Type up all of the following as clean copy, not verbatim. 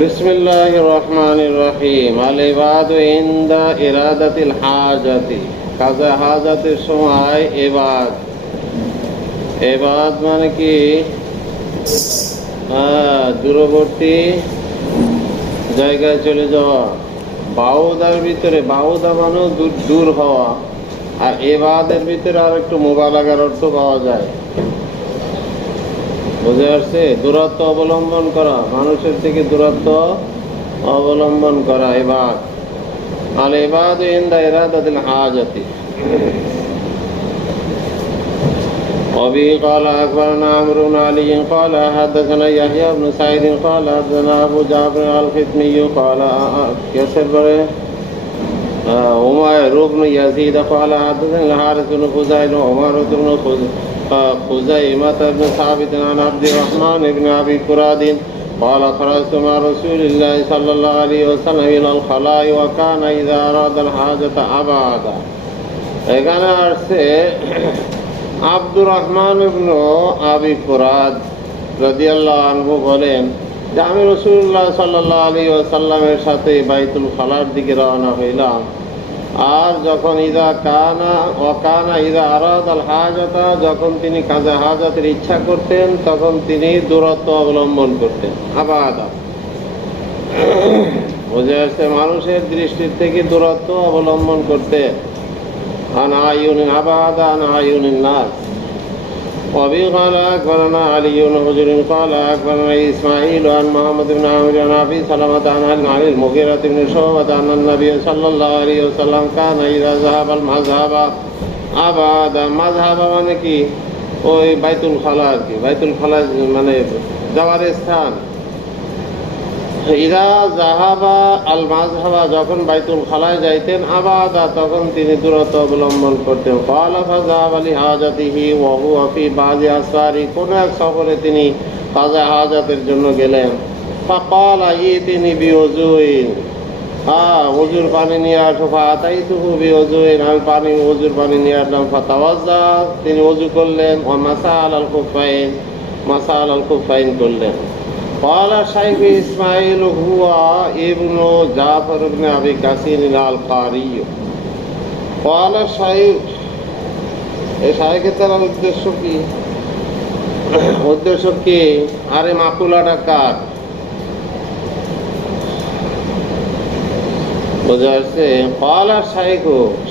বিসমিল্লাহির রহমানির রহিম। আল ইবাদু ইনদা ইরাদাতিল হাজাতি, কাজা হাজাতের সময় ইবাদ। ইবাদ মানে কি? দূরবর্তী জায়গায় চলে যাওয়া। বাউদার ভিতরে, বাউদা মানে দূর হওয়া, আর ইবাদের ভিতরে আর একটু মুবালাগার অর্থ পাওয়া যায়। বুঝে আসছে? দূরত্ব অবলম্বন করা, মানুষের থেকে দূরত্ব অবলম্বন করা ইবাদ। আল ইবাদু ইনদা ইরাদাতিল হাজাতি। وبه قال أخبرنا عمرو بن علي قال حدثنا يحيى بن سعيد قال حدثنا أبو جعفر الختمي قال عمير بن يزيد قال حدثنا الحارث بن خزيمة وعمر بن خزيمة بن ثابت عن عبد الرحمن بن أبي كراد قال خرجت مع رسول الله صلى الله عليه وسلم إلى الخلاء وكان إذا أراد الحاجة أبعد। এখানে আসছে আব্দুর রহমান ইবনে আবি কুরাদ রাদিয়াল্লাহু আনহু বলেন যে আমি রাসূলুল্লাহ সাল্লাল্লাহু আলাইহি ওয়াসাল্লামের সাথে বাইতুল খালার দিকে রওনা হইলাম। আর যখন ইদা আরাদাল হাজাতা, যখন তিনি কাজা হাজাতের ইচ্ছা করতেন, তখন তিনি দূরত্ব অবলম্বন করতেন। আবাদা বুঝে আসছে, মানুষের দৃষ্টির থেকে দূরত্ব অবলম্বন করতেন। عن عيون عباد عن عيون الناس. وبه قال أخبرنا علي بن حجر قال أخبرنا إسماعيل عن محمد بن عمرو عن أبي سلمة عن المغيرة بن شعبة أن النبي صلى الله عليه وسلم كان إذا ذهب المذهب أبعد। মাযহাব মানে কি? ওই বাইতুল খালা আর কি। বাইতুল খালা মানে যাওয়ার স্থান। ইদা জাহাবা আল মাযহাবা, যখন বাইতুল খালায় যাইতেন, আবাদা, তখন তিনি দূরত্ব অবলম্বন করতেন। ক্বালা ফাযাহাবা লিহাজাতিহি ওয়া হুয়া ফি বাযি আসফারি, কোন এক সফরে তিনি কাজা হাজাতের জন্য গেলেন। ফাকালা ইতিনি বিউযুইন, ওযুর পানি নিয়ে আসো। ফাআতাইতুহু বিউযুইন, আমি ওযুর পানি নিয়ে আসলাম। ফাতাওয়াজ্জা, তিনি ওযু করলেন। ওয়া মাসা আলাল খুফাইন, মাসা আলাল খুফাইন করলেন। قال الشيخ إسماعيل هو ابن جعفر بن أبي كثير القاري। قال الشيخ, এই শাইখের দ্বারা উদ্দেশ্য কি? আরে মাকুলাটা কার? বোঝা যাচ্ছে? قال الشيخ,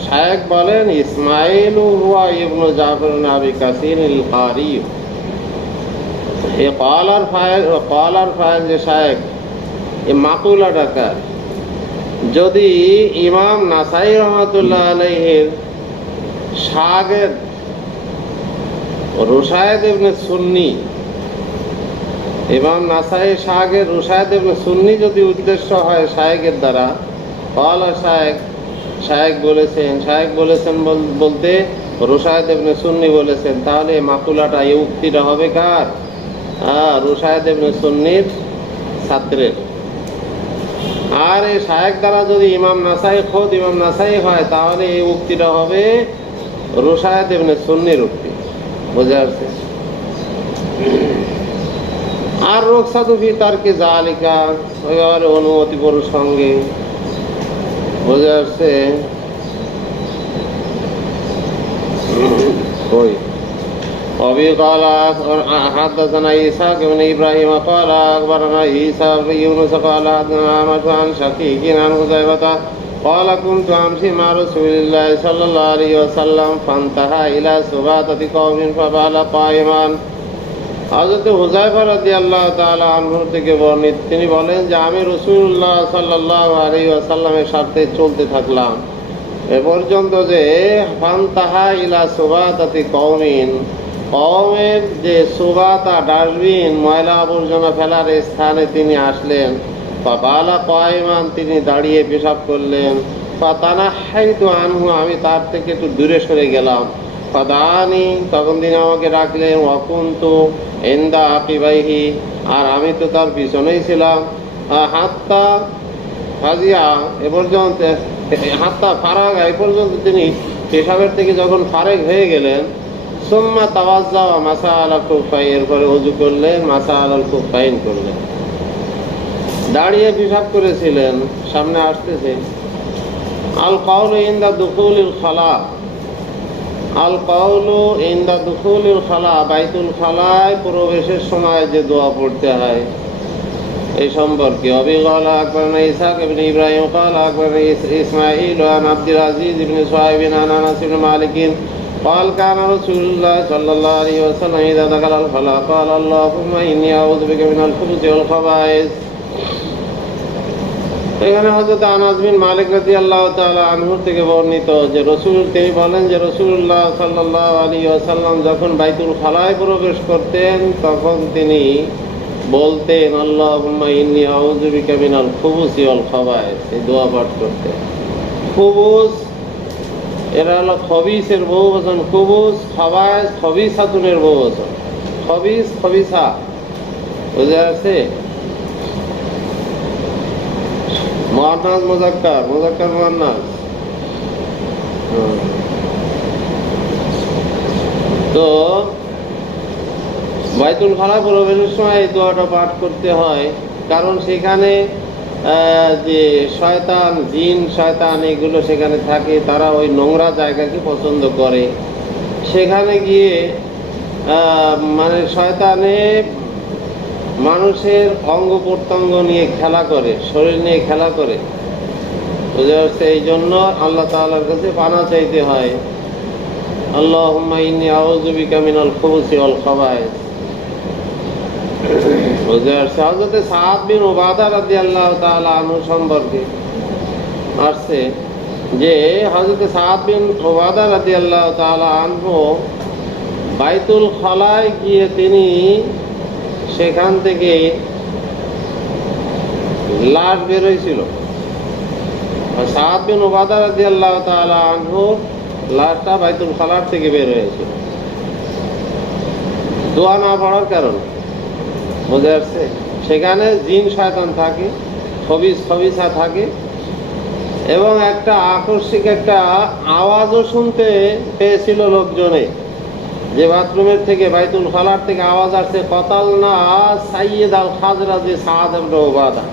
শাইখ বলেন ইসমাইল হুয়া ইবনু জাফর বিন আবি কাসির আল-কারি। এই কলার ফাইল যে শায়েখ, এই মাকুলাটা কার? যদি ইমাম নাসাই রহমাতুল্লাহ আলাইহির শাগির্দ রুশায়দ ইবনে সুন্নি, ইমাম নাসাই শাগির্দ রুশায়দ ইবনে সুন্নি যদি উদ্দেশ্য হয় শায়েখের দ্বারা, কলা শায়েখ বলেছেন বলতে রুশায়দ ইবনে সুন্নি বলেছেন, তাহলে মাকুলাটা, এই উক্তিটা হবে কার? রুশায়দ ইবনে সুন্নির ছাত্রের। আর এই শায়েখ দ্বারা যদি ইমাম নাসাই হয়, তাহলে এই উক্তিটা হবে রুশায়দ ইবনে সুন্নির উক্তি। বোঝা যাচ্ছে? আর রুখসাতু ফি তারকি যালিকা, ওই ব্যাপারে অনুমতি প্রসঙ্গে। বোঝা যাচ্ছে? ওই وبه قال حدثنا عيسى بن إبراهيم قال أخبرنا عيسى بن يونس قال حدثنا أحمد عن شقيق عن حذيفة قال كنت أمشي مع رسول الله صلى الله عليه وسلم فانتهى إلى سباتة قوم فبال قائما। হযরত হুযায়ফা রাদিয়াল্লাহু তাআলা আনহু থেকে বর্ণিত, তিনি বলেন যে আমি রাসূলুল্লাহ সাল্লাল্লাহু আলাইহি ওয়াসাল্লামের সাথে চলতে থাকলাম এ পর্যন্ত যে ফান্তাহা ইলা সুবাতাতি কওমিন, কওমের যে সুবাতা ডাস্টবিন, ময়লা আবর্জনা ফেলার স্থানে তিনি আসলেন। ফাবালা কায়মান, তিনি দাঁড়িয়ে পেশাব করলেন। ফাতানাহাইতু আনহু, আমি তার থেকে একটু দূরে সরে গেলাম। ফাদানি, তখন তিনি আমাকে ডাকলেন। ওয়াকুনতু ইনদা আকিবাইহি, আর আমি তো তার পিছনেই ছিলাম। হাত্তা ফাজিয়া, এ পর্যন্ত হাত্তা ফারাগা, এ পর্যন্ত তিনি পেশাবের থেকে যখন ফারেক হয়ে গেলেন। সুম্মা তাওয়াজ্জা মাসা আলা কুফাইন, এরপরে ওযু করলেন, মাসা আলাল কুফাইন করলেন। দাঁড়িয়ে পেশাব করেছিলেন, সামনে আসতেছে। আল কাউলু ইনদা দুখুলিল খালা, আল কাউলু ইনদা দুখুলিল খালা, বাইতুল খালায় প্রবেশের সময় যে দোয়া পড়তে হয় এই সম্পর্কে। অবিগলা আকবরনা ইসহাক ইবনে ইব্রাহিম ক্বালা আকবরনা ইসমাঈল আন আব্দুল আজিজ ইবনে সুহাইব আন আনাস ইবনে মালিক قال كان رسول الله صلى الله عليه وسلم إذا دخل الخلاء قال اللهم إني أعوذ بك من الخبث والخبائث। এখানে হযরত আনাস বিন মালিক রাদিয়াল্লাহু তাআলা আনহু থেকে বর্ণিত যে তিনি বলেন যে রাসূলুল্লাহ সাল্লাল্লাহু আলাইহি ওয়াসাল্লাম যখন বাইতুল খালায় প্রবেশ করতেন তখন তিনি বলতেন আল্লাহুম্মা ইন্নী আউযু বিকা মিনাল খুবুসি ওয়াল খাবায়েস, এই দোয়া পাঠ করতেন। খুবুস এরা হলো খবিসের বহুবচন, খুবুস, খাবায়েস খবিসাতুনের বহুবচন, খবিস খবিসা, বুঝা আছে? মুআন্নাস মুযাক্কার, মুযাক্কার মুআন্নাস। তো বাইতুল খালা প্রবেশের সময় এই দোয়াটা পাঠ করতে হয়, কারণ সেখানে যে শয়তান, জিন শয়তান এগুলো সেখানে থাকে, তারা ওই নোংরা জায়গাকে পছন্দ করে। সেখানে গিয়ে মানে শয়তানে মানুষের অঙ্গ প্রত্যঙ্গ নিয়ে খেলা করে, শরীর নিয়ে খেলা করে, বুঝতে পারছে? এই জন্য আল্লাহ তাআলার কাছে পানা চাইতে হয়, আল্লাহুম্মা ইন্নী আউযু বিকা মিনাল খুবুসি ওয়াল খাবায়েস। বুঝতে পারছে? হযরত সাদ বিন উবাদা রাদিয়াল্লাহু তাআলা আনহু সম্পর্কে আসছে যে হযরত সাদ বিন উবাদা রাদিয়াল্লাহু তাআলা আনহু বাইতুল খালায় গিয়ে তিনি সেখান থেকে লাশ বের হয়েছিল। সাদ বিন উবাদা রাদিয়াল্লাহু তাআলা আনহু লাশটা বাইতুল খালার থেকে বের হয়েছিল দোয়া না পড়ার কারণে। বুঝতে পারছে? সেখানে জিন শয়তান থাকে, খবিসা থাকে, এবং একটা আকস্মিক একটা আওয়াজও শুনতে পেয়েছিল লোকজনে, যে বাথরুমের থেকে বাইতুল খালার থেকে আওয়াজ আসছে, কতালনা সাইয়্যিদ আল খাজরাজ সাদ ইবনে উবাদা,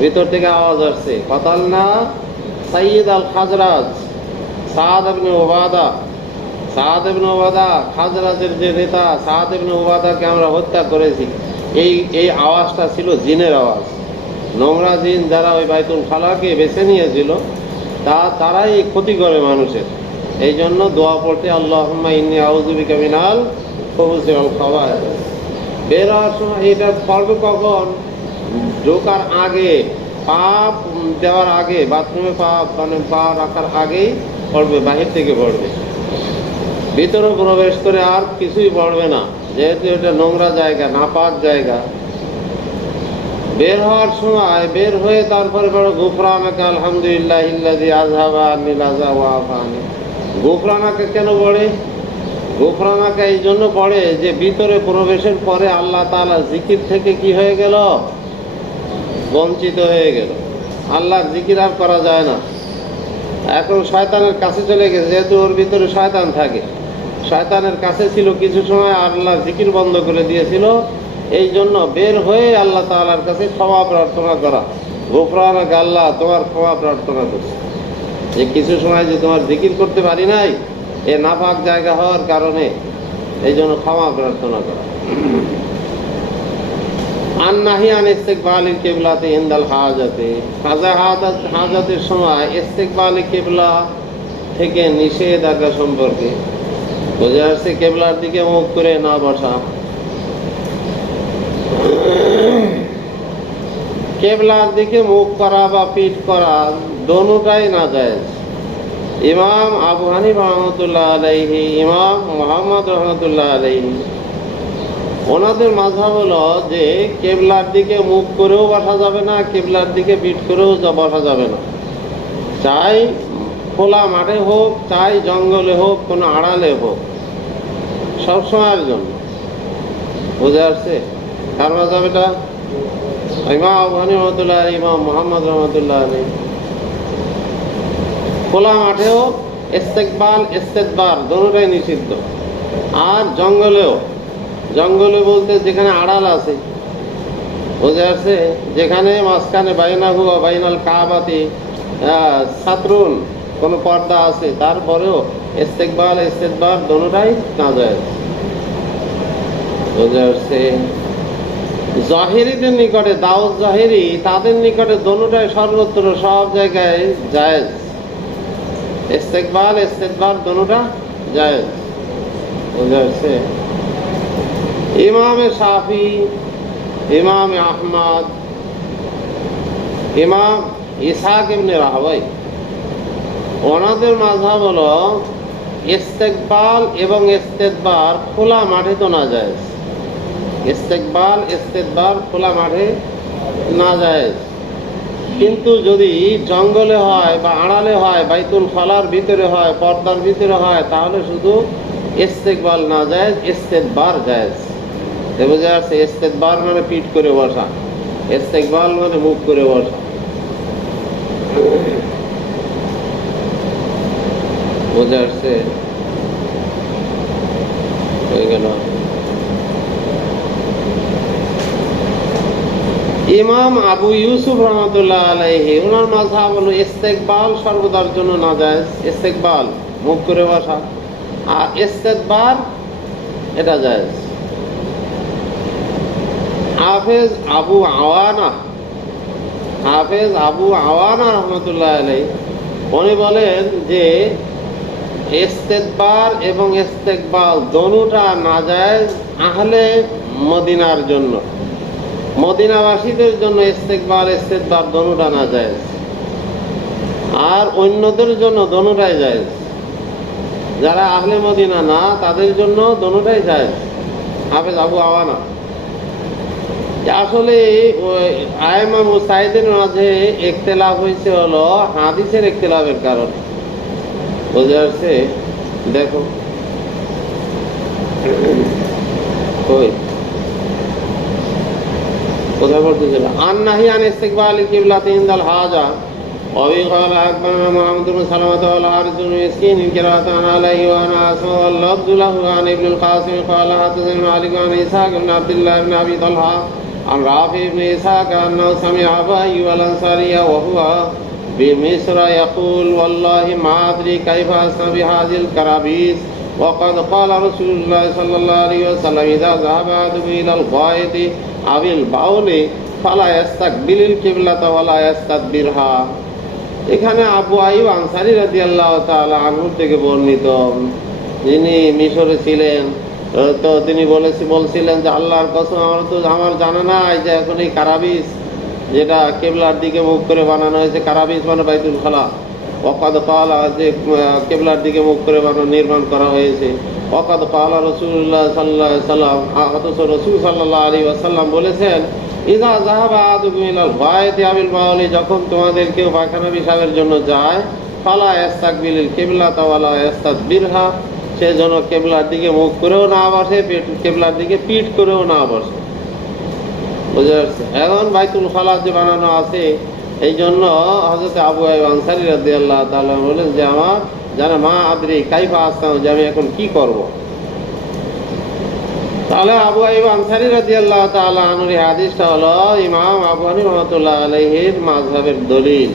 ভিতর থেকে আওয়াজ আসছে, কতালনা সাইয়্যিদ আল খাজরাজ সাদ ইবনে উবাদা, সাদ ইবনে উবাদা খাজরাজের যে নেতা সাদ ইবনে উবাদাকে আমরা হত্যা করেছি। এই আওয়াজটা ছিল জিনের আওয়াজ। নোংরা জিন যারা ওই বাইতুল খালাকে বেছে নিয়েছিল তারাই ক্ষতি করে মানুষের। এই জন্য দোয়া পড়তে আল্লাহুম্মা ইন্নী আউযু বিকা মিনাল খুবুসি ওয়াল খাবায়েস। বের হওয়ার সময় এটা পড়বে কখন? ঢোকার আগে, পা দেওয়ার আগে, বাথরুমে পা রাখার আগেই পড়বে, বাহির থেকে পড়বে। ভিতরে প্রবেশ করে আর কিছুই পড়বে না, যেহেতু এটা নোংরা জায়গা, নাপাক জায়গা। বের হওয়ার সময় বের হয়ে তারপরে পড়ো গুফরানাকা আলহামদুলিল্লাহিল্লাযী আযহাবা আন্নিল আযা ওয়া আফানি। গুফরানাকা কেন পড়ে? গুফরানাকা এই জন্য পড়ে যে ভিতরে প্রবেশের পরে আল্লাহ তাআলা জিকির থেকে কি হয়ে গেল? বঞ্চিত হয়ে গেল। আল্লাহর জিকির আর করা যায় না। এখন শয়তানের কাছে চলে গেছে, যেহেতু ওর ভিতরে শয়তান থাকে, শয়তানের কাছে ছিল, কিছু সময় আল্লাহর জিকির বন্ধ করে দিয়েছিল। এই জন্য বের হয়ে আল্লাহ তাআলার কাছে ক্ষমা প্রার্থনা করা, গুফরানাকা, আল্লাহ তোমার ক্ষমা প্রার্থনা করছে যে কিছু সময় যে তোমার জিকির করতে পারি নাই, এ নাপাক জায়গা হওয়ার কারণে, এই জন্য ক্ষমা প্রার্থনা করা। আন-নাহি আন ইস্তিকবালিল কিবলাতি ইনদাল হাজাতি, কাজা হাজাতের সময় ইস্তিকবালি কিবলা থেকে নিষেধাজ্ঞা সম্পর্কে। বোঝা যাচ্ছে কিবলার দিকে মুখ করে না বসা। কিবলার দিকে মুখ করা বা পিঠ করা দোনোটাই নাজায়েজ। ইমাম আবু হানিফা রাহমাতুল্লাহ আলাইহি, ইমাম মুহাম্মদ রাহমাতুল্লাহ আলাইহি, ওনাদের মাযহাব হলো যে কিবলার দিকে মুখ করেও বসা যাবে না, কিবলার দিকে পিঠ করেও বসা যাবে না। চাই খোলা মাঠে হোক, চাই জঙ্গলে হোক, কোনো আড়ালে হোক, সবসময়ের জন্য। বুঝে আসছে কার মাযহাব এটা? ইমাম আবু হানিফা রাহমাতুল্লাহ আলাইহি, ইমাম মুহাম্মদ রাহমাতুল্লাহ আলাইহি। খোলা মাঠেও ইস্তেকবাল ইস্তেদবার দুটোটাই নিষিদ্ধ। আর জঙ্গলে বলতে যেখানে আড়াল আছে, বুঝে আসছে? যেখানে মাঝখানে বাইনা হুয়া বাইনাল কাবাতি ছাত্রুন কোন পর্দা আছে, তারপরেও ইস্তেকবাল ইস্তেদবার দোনোটাই নাজায়েজ। বুঝে আসছে? জাহিরিদের নিকটে, দাউদ জাহিরি, তাদের নিকটে দোনোটাই সর্বত্র সব জায়গায় জায়েজ। ইস্তেকবাল ইস্তেদবার দোনোটা জায়েজ। বুঝে আসছে? ইমাম শাফি, ইমাম আহমদ, ইমাম ইসহাক ইবনে রাহওয়াই, ওনাদের মাযহাব হলো ইস্তেকবাল এবং ইস্তেদবার খোলা মাঠে তো নাজায়েজ। ইস্তেকবাল ইস্তেদবার খোলা মাঠে নাজায়েজ, কিন্তু যদি জঙ্গলে হয় বা আড়ালে হয়, বাইতুল খালার ভিতরে হয়, পর্দার ভিতরে হয়, তাহলে শুধু ইস্তেকবাল নাজায়েজ, ইস্তেদবার জায়েজ। বুঝে আসছে? ইস্তেদবার মানে পিঠ করে বসা, ইস্তেকবাল মানে মুখ করে বসা। বুঝে আসছে? হয়ে গেল। ইমাম আবু ইউসুফ রহমতুল্লাহ আলাইহি, ওনার মাযহাব হলো ইস্তেকবাল সর্বদার জন্য নাজায়েজ, ইস্তেকবাল মুখ করে বসা, আর ইস্তেদবার এটা জায়েজ। হাফেজ আবু আওয়ানা, হাফেজ আবু আওয়ানা রহমতুল্লাহ আলাইহি, উনি বলেন যে ইস্তেদবার এবং ইস্তেকবাল দোনোটা নাজায়েজ আহলে মদিনার জন্য, মদিনাবাসীদের জন্য ইস্তেকবাল ইস্তেদবার দোনোটা নাজায়েজ, আর অন্যদের জন্য দোনোটাই জায়েজ। যারা আহলে মদিনা না, তাদের জন্য দোনোটাই জায়েজ। হাফেজ আবু আওয়ানা। আসলে আয়েমা মুসাইদের মাঝে ইখতিলাফ হয়েছে হলো হাদিসের ইখতিলাফের কারণে। বুঝে আসছে? দেখো কই কোথায় পড়তেছিল? আন নাহি আন ইস্তিকবাল কিবলাতি ইনদাল হাজা ওয়াবি ক্বাল আকবারনা মুহাম্মদ বিন সালামাত ওয়াল হারিস বিন মিসকিন কিরাতান আলাইহি ওয়া আনা আসমা ওয়াল লফযু লাহু আন ইবনুল কাসিম ক্বাল হাদাসানা মালিক আন ইসহাক ইবনে আব্দুল্লাহ ইবনে আবি তালহা আন রাফি ইবনে ইসহাক আন্নাহু সামি'a আবু আইয়ুব আল আনসারিয়া ওয়া হুয়া بمصر يقول والله ما أدري كيف أصنع بهذه الكرابيس وقد قال رسول الله صلى الله عليه وسلم إذا ذهب أحدكم إلى الغائط أو البول فلا يستقبل القبلة ولا يستدبرها। এখানে আবু আইয়ুব আনসারী রাদিয়াল্লাহু তাআলা আনহু থেকে বর্ণিত, যিনি মিশরে ছিলেন, তো তিনি বলছিলেন যে আল্লাহর কসম, আমার জানা নাই যে এখন এই কারাবিস যেটা কেবলার দিকে মুখ করে বানানো হয়েছে, কারাবিস মানে বাইতুল খালা, ওয়াকাদ ক্বালা যে কেবলার দিকে মুখ করে নির্মাণ করা হয়েছে, ওয়াকাদ ক্বালা রাসূলুল্লাহ সাল্লাল্লাহু আলাইহি ওয়াসাল্লাম, অথচ রাসূল সাল্লাল্লাহু আলাইহি ওয়াসাল্লাম বলেছেন ইযা যাহাবা আহাদুকুম ইলাল গায়তি আবিল বাউলি, যখন তোমাদের কেউ পায়খানা পেশাবের জন্য যায়, ফালা ইস্তাকবিলিল কিবলাতা ওয়ালা ইস্তাদবিরহা, সে যেন কেবলার দিকে মুখ করেও না বসে, কেবলার দিকে পিঠ করেও না বসে। বুঝে যাচ্ছে? এখন বাইতুল খালা যে বানানো আছে, এই জন্য হযরত আবু আইয়ুব আনসারী রাদিয়াল্লাহু তাআলা বলেন যে আমার জানা মা আদরি কাইফা আসতাম, যে আমি এখন কি করব। তাহলে আবু আইয়ুব আনসারী রাদিয়াল্লাহু তাআলা আনহুর এই হাদিসটা হলো ইমাম আবু হানিফা রাহমাতুল্লাহ আলাইহির মাযহাবের দলিল।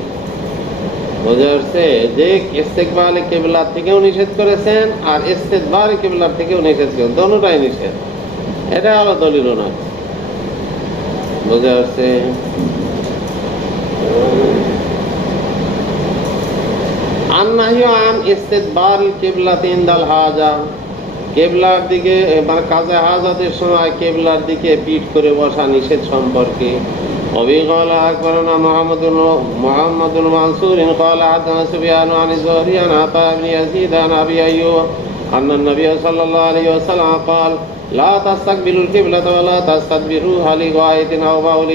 বুঝে আসছে? যে ইস্তেকবালে কিবলা থেকেও নিষেধ করেছেন আর ইস্তেদবারে কিবলা থেকেও নিষেধ করেছেন, দোনোটাই নিষেধ। এটা হলো দলিল না। বুঝে আসছে? আন নাহি আন ইস্তিদবার কিবলাতি ইনদাল হাজা, কেবলার দিকে মানে কাজা হাজাতের সময় কেবলার দিকে পিঠ করে বসা নিষেধ সম্পর্কে। অবি ক্বালা আকবারনা মুহাম্মাদুল মানসুর ক্বালা হাদাসানা সুফিয়ান আন যুহরি আন আতা ইবনে ইয়াজিদ আন আবি আইয়ুব আন্না নবী সাল্লাল্লাহু আলাইহি ওয়াসাল্লাম قال لا تستقبلوا القبلة ولا تستدبروها لغائط أو بول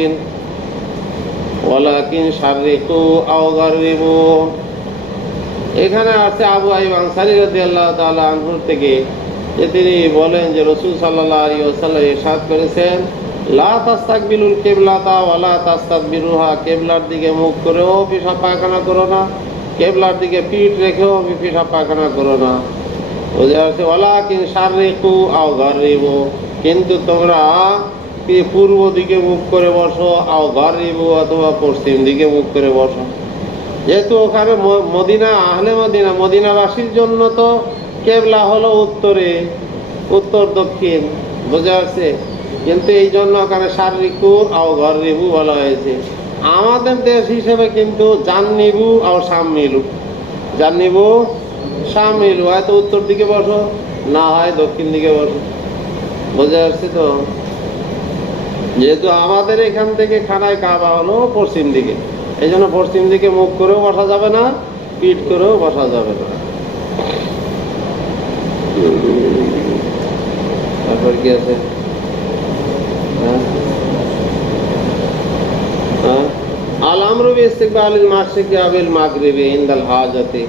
ولكن شرقوا أو غربوا। এখানে আছে আবু আইয়ুব আনসারী রাদিয়াল্লাহু তাআলা আনহু থেকে, যে তিনি বলেন যে রাসূল সাল্লাল্লাহু আলাইহি ওয়াসাল্লাম ইরশাদ করেছেন লা তাস্তাকবিলুল কিবলাতা ওয়ালা তাস্তাদবিরুহা, কিবলার দিকে মুখ করেও পেশাব পায়খানা করো না, কিবলার দিকে পিঠ রেখেও পেশাব পায়খানা করো না। বুঝে আছে? ওয়ালাকিন শাররিকু আও গাররিবু, কিন্তু তোমরা পূর্ব দিকে মুখ করে বসো, আও গরিবু অথবা পশ্চিম দিকে মুখ করে বসো। যেহেতু ওখানে মদিনা, আহলে মদিনা, মদিনাবাসীর জন্য তো কেবলা হলো উত্তরে, উত্তর দক্ষিণ, বোঝা যাচ্ছে। কিন্তু এই জন্য ওখানে শাররিকু আও গরিবু বলা হয়েছে। আমাদের দেশ হিসেবে কিন্তু জান্নিবু আর সামিলু, জান্নিবু সামিলু, হয়তো উত্তর দিকে বসো, না হয় দক্ষিণ দিকে বসো, বোঝা যাচ্ছে তো। যেহেতু আমাদের এখান থেকে খানায় কাবা হলো পশ্চিম দিকে, এই জন্য পশ্চিম দিকে মুখ করেও বসা যাবে না, পিঠ করেও বসা যাবে না। তারপর কি আছে? আল আমরু বিইস্তিকবালিল মাশরিকি আবিল মাগরিবি ইনদাল হাজাতি,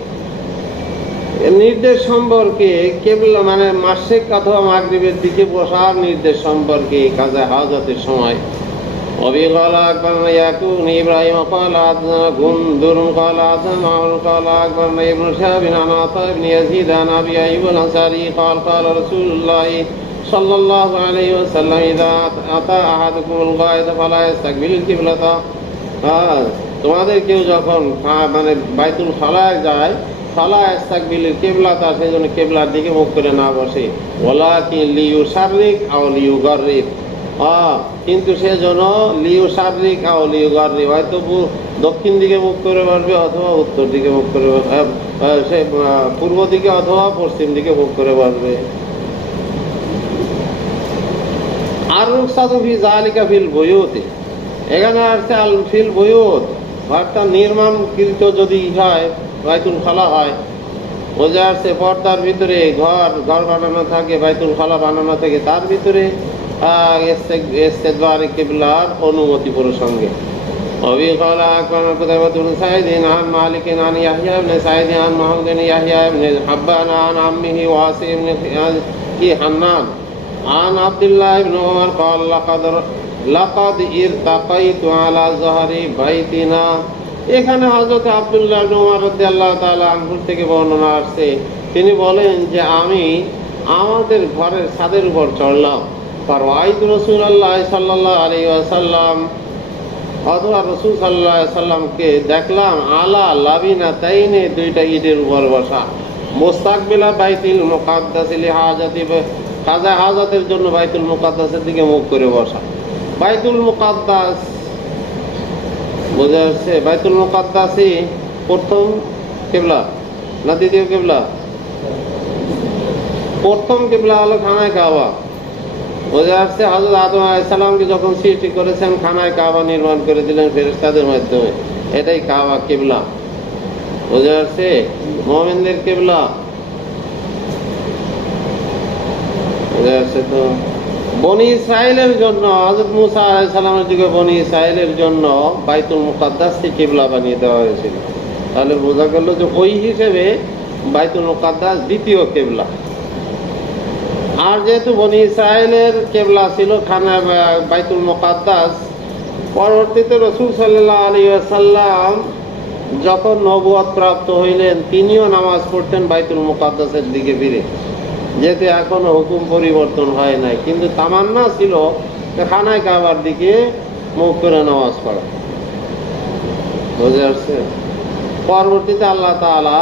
নির্দেশ সম্পর্কে কেবলা মানে মাশরিক অথবা মাগরিবের দিকে বসার নির্দেশ সম্পর্কে কাজে হাজতের সময়। অবি ক্বালা আকবারনা ইয়াকুব ইব্রাহিম ক্বালা হাদাসানা গুনদুর ক্বালা হাদাসানা মাউল ক্বালা আকবারনা ইবনু শিহাব আন আতা ইবনে ইয়াজিদ আন আবি আইয়ুব আল আনসারী ক্বালা ক্বালা রাসূলুল্লাহ সাল্লাল্লাহু আলাইহি ওয়াসাল্লাম ইযা আতা আহাদুকুমুল গায়ত ফালা ইস্তাকবিল কিবলাতা, তোমাদের কেউ যখন মানে বাইতুল খালায় যায়, ফালা ইস্তাকবিল কিবলাতা, সেই জন্য কেবলার দিকে মুখ করে না বসে। ওয়ালাকিন লিয়ুশাররিক আও লিয়ুগাররিব, কিন্তু সেজন্য লিয়ুশাররিক আও লিয়ুগাররিব, হয়তো দক্ষিণ দিকে মুখ করে বসবে অথবা উত্তর দিকে মুখ করে, সে পূর্ব দিকে অথবা পশ্চিম দিকে মুখ করে বসবে। আর রুখসাতু ফি যালিকা ফিল বুয়ুতি, এখানে আসছে আল ফিল বুয়ুত, ঘরটা নির্মাণকৃত যদি হয়, বাইতুল খালা হয়, বোঝা যাচ্ছে পর্দার ভিতরে ঘর বানানো থাকে, বাইতুল খালা বানানো থাকে, তার ভিতরে ইস্তিকবাল কিবলার অনুমতি প্রসঙ্গে। অবি ক্বালা আকবারনা কুতাইবা ইবনে সাঈদ আন মালিক আন ইয়াহইয়া ইবনে সাঈদ আন মাহমুদ ইবনে ইয়াহইয়া ইবনে হাব্বান আন আম্মিহি ওয়াসি ইবনে হান্নান আন আব্দুল্লাহ ইবনে উমর ক্বালা লাকাদ ইরতাকাইতু আলা যহরি বাইতিনা, এখানে হযরত আব্দুল্লাহ ইবনে উমর রাদিয়াল্লাহু তাআলা আনহু থেকে বর্ণনা আসছে, তিনি বলেন যে আমি আমাদের ঘরের ছাদের উপর চড়লাম, ফারাআইতু রাসূলুল্লাহ সাল্লাল্লাহু আলাইহি ওয়াসাল্লাম, অথবা রাসূল সাল্লাল্লাহু আলাইহি ওয়াসাল্লামকে দেখলাম আলা লাবিনাতাইনে, দুইটা ইটের উপর বসা, মুস্তাকবিলা বাইতুল মুকাদ্দাস লিহাজাতি, কাজা হাজাতের জন্য বাইতুল মুকাদ্দাসের দিকে মুখ করে বসা। বাইতুল মুকাদ্দাস, বোঝা যাচ্ছে, বাইতুল মুকাদ্দাসই প্রথম কিবলা না দ্বিতীয় কিবলা? প্রথম কিবলা হলো খানায় কাবা, বোঝা যাচ্ছে। হযরত আদম আলাইহিস সালামকে যখন সৃষ্টি করেছেন, খানায় কাবা নির্মাণ করে দিলেন ফেরেশতাদের মাধ্যমে, এটাই কাবা কিবলা, বোঝা যাচ্ছে, মুমিনদের কিবলা, বোঝা যাচ্ছে তো। বনি ইসরাইলের জন্য হযরত মুসা আলাইহিস সালামের যুগে বনি ইসরাইলের জন্য বাইতুল মুকাদ্দাসকে কিবলা বানিয়ে দেওয়া হয়েছিল। তাহলে বোঝা গেল যে ওই হিসেবে বাইতুল মুকাদ্দাস দ্বিতীয় কিবলা। আর যেহেতু বনি ইসরাইলের কিবলা ছিল খানা বাইতুল মুকাদ্দাস, পরবর্তীতে রাসূল সাল্লাল্লাহু আলাইহি ওয়াসাল্লাম যখন নবুয়ত প্রাপ্ত হইলেন, তিনিও নামাজ পড়তেন বাইতুল মুকাদ্দাসের দিকে ফিরে, যেহেতু এখনো হুকুম পরিবর্তন হয় নাই, কিন্তু তামান্না ছিল খানায় কাবার দিকে মুখ করে নামাজ পড়া, বুঝে আসছে। পরবর্তীতে আল্লাহ তাআলা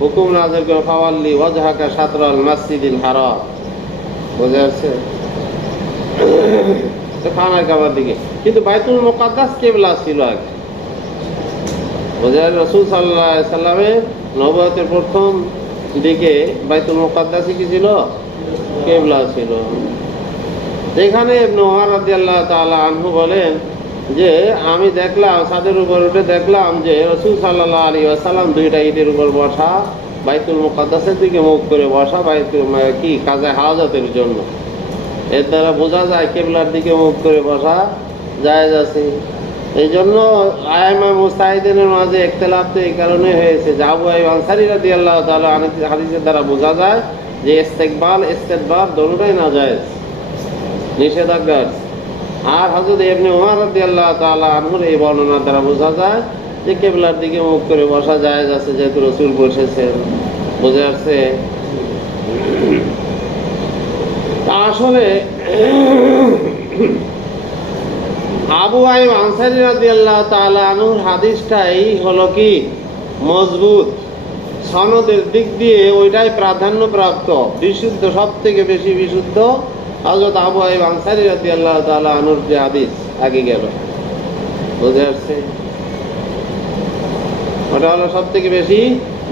হুকুম নাযিল করে ফাওয়াল্লি ওয়াজহাকা শাতরাল মাসজিদিল হারাম, বুঝে আসছে, খানায় কাবার দিকে। কিন্তু বাইতুল মুকাদ্দাস কিবলা ছিল আগে, বুঝে। রাসূল সাল্লাল্লাহু আলাইহি সাল্লামের নবুয়তের প্রথম দিকে বাইতুল মুকাদ্দাসই কি ছিল? কিবলা ছিল। এখানে ইবনে উমর রাদিয়াল্লাহু তাআলা আনহু বলেন যে আমি দেখলাম, ছাদের উপর উঠে দেখলাম যে রাসূল সাল্লাল্লাহু আলাইহি ওয়াসাল্লাম দুইটা ইটের উপর বসা, বাইতুল মুকাদ্দাসের দিকে মুখ করে বসা, বাইতুল কি কাজে হাজতের জন্য। এর দ্বারা বোঝা যায় কিবলার দিকে মুখ করে বসা জায়েজ আছে। এই জন্য আইমা মুস্তাহিদিনের মাঝে ইখতিলাফ তো এই কারণে হয়েছে যে আবু আইয়ুব আনসারী রাদিয়াল্লাহু তাআলা আনহু হাদিসের দ্বারা বোঝা যায় যে ইস্তিকবাল ইস্তিদবার দুটোই নাজায়েজ, নিষেধাজ্ঞা। আর হযরত ইবনে উমর রাদিয়াল্লাহু তাআলা আনহুর এই বর্ণনার দ্বারা বোঝা যায় যে কিবলার দিকে মুখ করে বসা জায়েজ আছে, যেহেতু রাসূল বসেছেন, বোঝা যাচ্ছে। আসলে আবু আইয়ুব আনসারী রাদিয়াল্লাহু তাআলা আনহুর হাদিসটাই হলো কি মজবুত, সনদের দিক দিয়ে ওইটাই প্রাধান্যপ্রাপ্ত, বিশুদ্ধ, সব থেকে বেশি বিশুদ্ধ হযরত আবু আইয়ুব আনসারী রাদিয়াল্লাহু তাআলা আনহুর যে হাদিস আগে গেল, বুঝে আসছে? ওটা হলো সব থেকে বেশি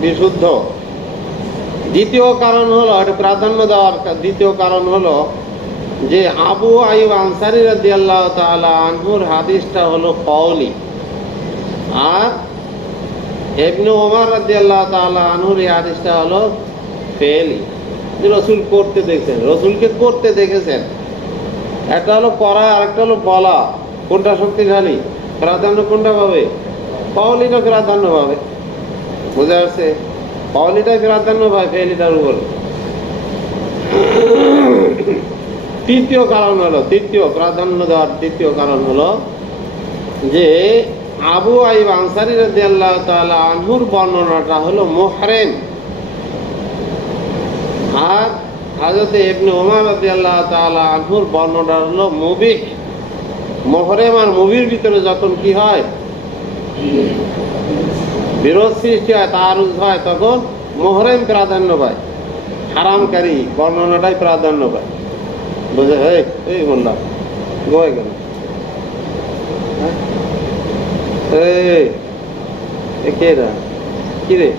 বিশুদ্ধ। দ্বিতীয় কারণ হলো, এটা প্রাধান্য দেওয়ার দ্বিতীয় কারণ হলো যে আবু আইয়ুব আনসারী রাদিয়াল্লাহু তাআলা আনহুর হাদিসটা হলো কওলি, আর ইবনে ওমর রাদিয়াল্লাহু তাআলা আনহুর এই হাদিসটা হলো ফেলি, যে রাসূল করতে দেখেছেন, রাসূলকে করতে দেখেছেন। একটা হলো করা আর একটা হলো বলা, কোনটা শক্তিশালী, প্রাধান্য কোনটা পাবে? কওলিটা প্রাধান্য পাবে, বুঝে আসছে? কওলিটাই প্রাধান্য পায় ফেলিটার উপর। তৃতীয় কারণ হলো, তৃতীয় প্রাধান্য দেওয়ার তৃতীয় কারণ হলো যে আবু আইয়ুব আনসারী রাদিয়াল্লাহু তাআলা আনহুর বর্ণনাটা হলো মুহরিম, আর হযরত ইবনে ওমর রাদিয়াল্লাহু তাআলা আনহুর বর্ণনাটা হলো মুবিহ। মুহরিম আর মুবির ভিতরে যখন কি হয়, বিরোধ সৃষ্টি হয়, তারুজ হয়, তখন মুহরিম প্রাধান্য পায়, হারামকারী বর্ণনাটাই প্রাধান্য পায়। বুঝে? এই বললাম গোয় গেল, কে কি রে,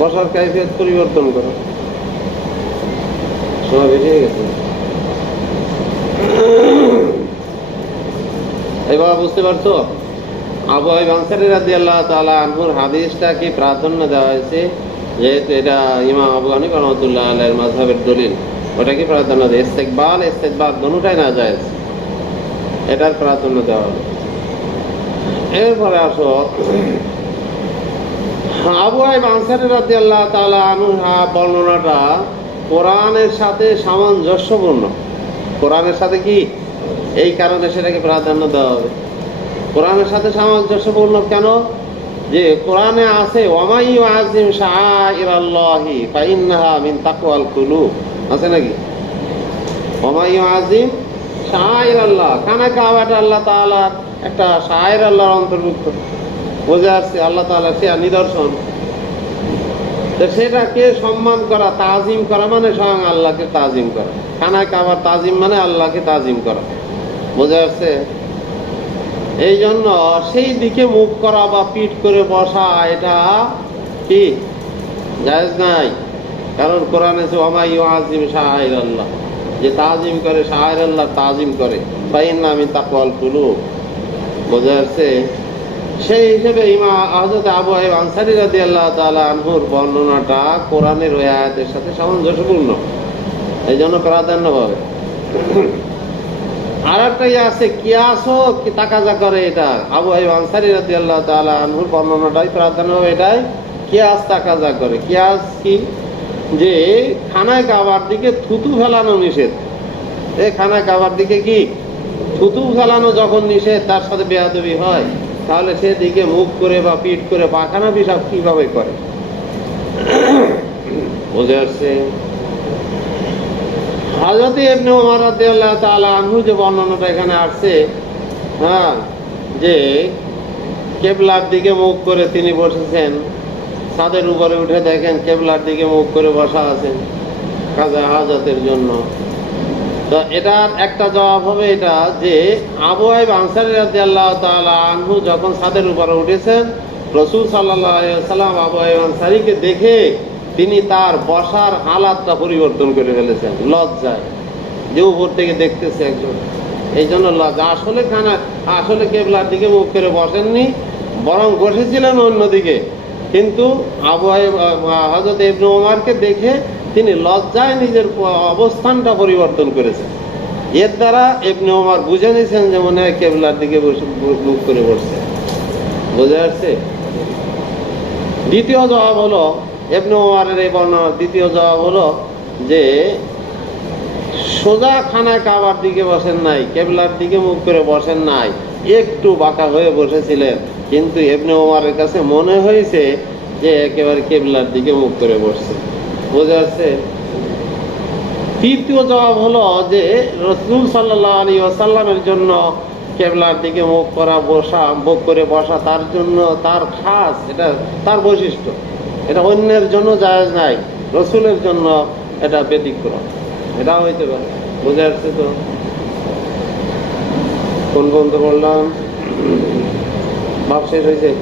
বসার কাইফিয়ত পরিবর্তন করো, সময় বেশি হয়ে গেছে। এবার বুঝতে পারছো আবু আইয়ুব আনসারী রাদিয়াল্লাহু তাআলা আনহুর হাদিসটা কি প্রাধান্য দেওয়া হয়েছে, যেহেতু এটা ইমাম আবু হানিফা রাহমাতুল্লাহ আলাইহির মাযহাবের দলিল, ওটা কি প্রাধান্য দেয়? ইস্তেকবাল দুটোটাই না জায়েজ, এটার প্রাধান্য দেওয়া হবে। এরপরে আসো আবু আইয়ুব আনসারী রাদিয়াল্লাহু তাআলা আনহুর বর্ণনাটা কোরআনের সাথে সামঞ্জস্যপূর্ণ। কোরআনের সাথে কি, এই কারণে সেটাকে প্রাধান্য দেওয়া হবে। কোরআনের সাথে সামঞ্জস্যপূর্ণ কেন? যে কোরআনে আছে ওয়া ইউআযিম শাআইরাল্লাহি ফাইন্নাহা মিন তাকওয়াল কুলুব, আছে নাকি? ওয়া ইউআযিম শাআইরাল্লাহ, খানা কাবাটা আল্লাহ তাআলার একটা শাআইর, আল্লাহর অন্তর্ভুক্ত, বুঝে আসছে? আল্লাহ তাআলার সে নিদর্শন, তো সেটাকে সম্মান করা, তাজিম করা মানে স্বয়ং আল্লাহকে তাজিম করা। খানা কাবার তাজিম মানে আল্লাহকে তাজিম করা, বুঝে আসছে? এই জন্য সেই দিকে মুখ করা বা পিঠ করে বসা এটা কি জায়েজ নাই, কারণ কোরআনে আছে ওয়া ইউআযিম শাআইরাল্লাহ, যে তাজিম করে শাআইরাল্লাহ তাজিম করে, ফাইন্না মিন তাকওয়াল কুলুব, বুঝে আসছে? সেই হিসেবে হযরত আবু আইয়ুব আনসারী রাদিয়াল্লাহু তাআলা আনহুর বর্ণনাটা কোরআনের ওই আয়াতের সাথে সামঞ্জস্যপূর্ণ, এই জন্য প্রাধান্য পাবে। আর একটা আছে কিয়াসও কি তাকাজা করে, এটা আবু আইয়ুব আনসারী রাদিয়াল্লাহু তাআলা আনহুর বর্ণনাটাই প্রাধান্য হবে, এটাই কিয়াস তাকাজা করে। কিয়াস কি, যে খানায় কাবার দিকে থুতু ফেলানো নিষেধ, এই খানায় কাবার দিকে কি থুতু ফেলানো যখন নিষেধ, তার সাথে বেয়াদবি হয়, তাহলে সেদিকে মুখ করে বা পিঠ করে পায়খানা পেশাব কিভাবে করে, বুঝে আসছে? হযরত ইবনে ওমর রাদিয়াল্লাহু তাআলা আনহু যে বর্ণনাটা এখানে আসছে, হ্যাঁ, যে কেবলার দিকে মুখ করে তিনি বসেছেন, ছাদের উপরে উঠে দেখেন কেবলার দিকে মুখ করে বসা আছেন কাজা হাজাতের জন্য। তো এটার একটা জবাব হবে এটা যে আবু আইয়ুব আনসারী রাদিয়াল্লাহু তাআলা আনহু যখন ছাদের উপরে উঠেছেন, রাসূল সাল্লাল্লাহু আলাইহি ওয়াসাল্লাম আবু আইয়ুব আনসারীকে দেখে তিনি তার বসার হালাতটা পরিবর্তন করে ফেলেছেন, লজ্জায়, যে উপর থেকে দেখতেছে একজন, এই জন্য লজ্জা। আসলে কেবলার দিকে মুখ করে বসেননি, বরং বসেছিলেন অন্যদিকে, কিন্তু আবু আইয়ুব হযরত ইবনে ওমরকে দেখে তিনি লজ্জায় নিজের অবস্থানটা পরিবর্তন করেছেন। এর দ্বারা ইবনে ওমর বুঝে নিয়েছেন যে মনে হয় কেবলার দিকে মুখ করে বসছে, বুঝে আসছে? দ্বিতীয় জবাব হলো, ইবনে ওমরের এই বর্ণনার দ্বিতীয় জবাব হলো যে সোজা খানায় কাবার দিকে বসেন নাই, কেবলার দিকে মুখ করে বসেন নাই, একটু বাঁকা হয়ে বসেছিলেন, কিন্তু ইবনে ওমরের কাছে মনে হয়েছে যে একেবারে কেবলার দিকে মুখ করে বসছে, বুঝে আসছে? তৃতীয় জবাব হলো যে রাসূল সাল্লাল্লাহু আলাইহি ওয়াসাল্লামের জন্য কেবলার দিকে মুখ করা বসা, মুখ করে বসা তার জন্য তার খাস, এটা তার বৈশিষ্ট্য, এটা অন্যের জন্য জায়েজ নাই, রসুলের জন্য এটা ব্যতিক্রম। এটাও হইতে পারে। বুঝে আসছে তো? কোন পর্যন্ত বললাম? ভাব শেষ হয়েছে?